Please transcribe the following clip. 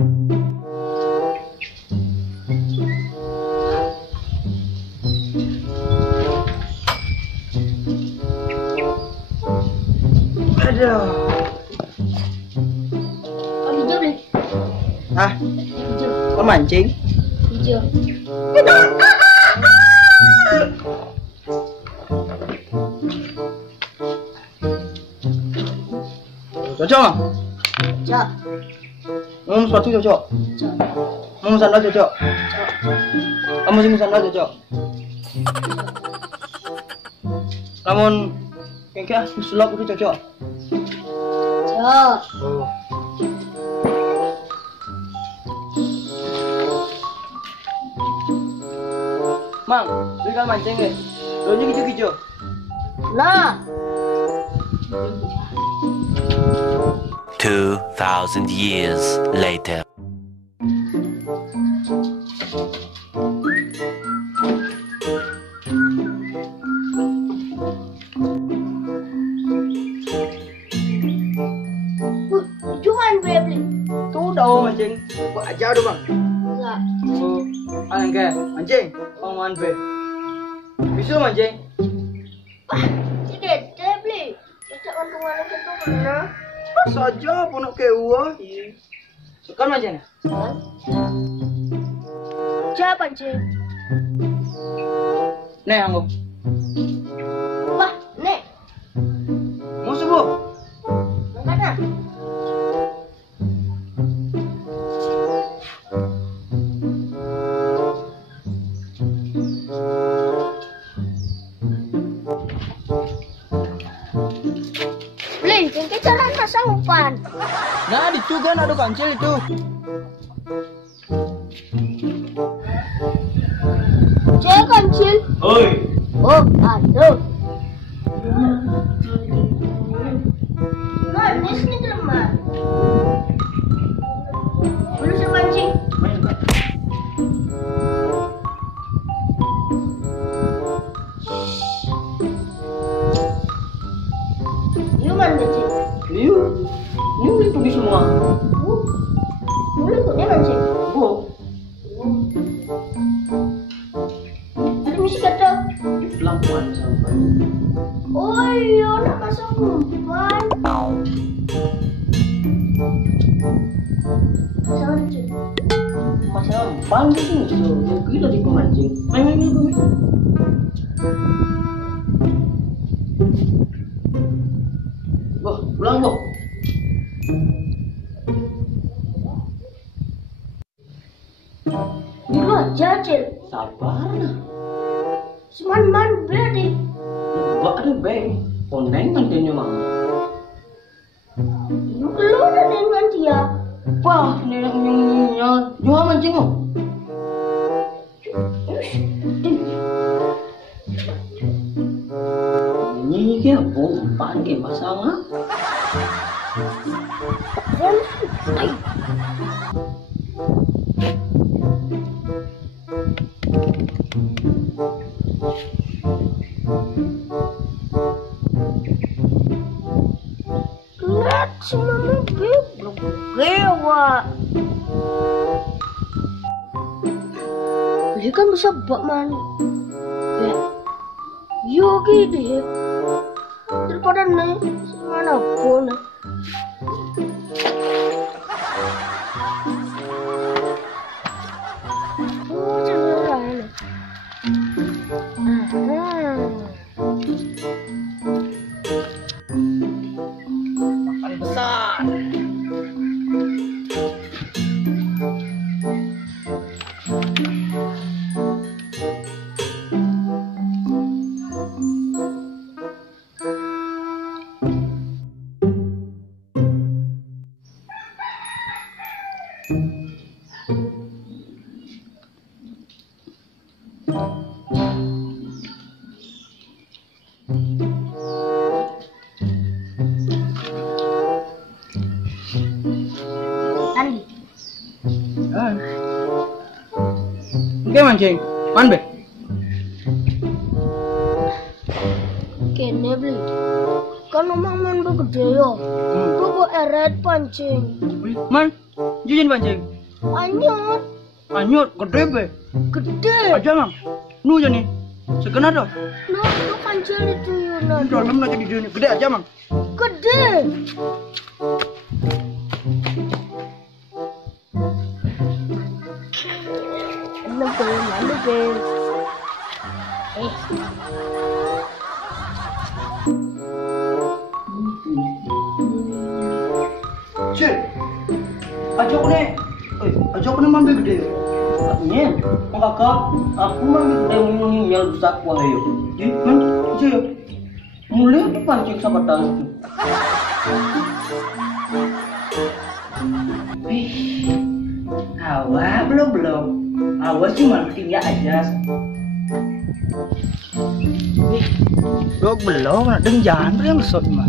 Aduh. Oh, hijau deh. Hah? Hijau. Kau mancing? Hijau. Cocok? Cok. Ngomong sepatu cocok? Cok. Ngomong sandal cocok? Cok. Kamu sing sandal cocok? Namun kayak sulap itu cocok? Cok. Oh. Mang, beli kan mancing ya? Daunnya hijau-hijau. Nah. 2,000 years later. Jualan beli. Tuh đâu mancing? Kok aja udah bang? Enggak. Oh, angke mancing, omongan be. Bisa mancing? Wah, tidak beli. Cocok kantungan itu mana? Saja punuk kewa. Suka mancing? Siapa sih? Nih anggo. Wah, nek. Mau subuh? Mana? Beli, yang kejaran masa umpan. Nah, itu kan ada kancil itu. Cek kancil. Oi. Oh, aduh. Nah, di sini teman. Belum saya mancing. Yuk mana cik? Yuk. Ini pergi semua. Boleh kok dia mancing. Bu. Ada misi kata. Pelan-pelan sampai. Oh iya, nak masuk umpan. Masalah cik. Masalah umpan itu musuh. Kita di pemancing. Main. Boh, pulang boh. Dulu aja cik. Sabar. Seman-man berarti. Gak ada be. Oneng mantennya mah. Lu keluar dengan dia. Wah, nenek nyungnya. Jual mancing lo. Ini dia umpan ke masalah. Lihat semua mobil gewa. Dia kan bisa buat mana? Ya, yogi deh. Daripada nih, mana pun. Oh, jangan. Makan besar. Tadi. Oke mancing. Man be. Kene beli. Kan omang man begede yo. Tuh eret pancing. Man, jujur mancing. Anyut. Anyut, gede be. Gede. Aja mang. Nu aja nih. Segenap dong. Nah, itu kancil itu Yuna. Di dalam aja di sini. Gede aja mang. Gede. Lebih. Cik, aja aku nih mambil gede. Katanya, kakak, aku mambil gede ngomongin yang rusak wah yo. Di, man, cik, mulai dipancing sama tahu. Awas belum. Awas cuma tinggal aja. Dok belum, nak jangan yang sok mah.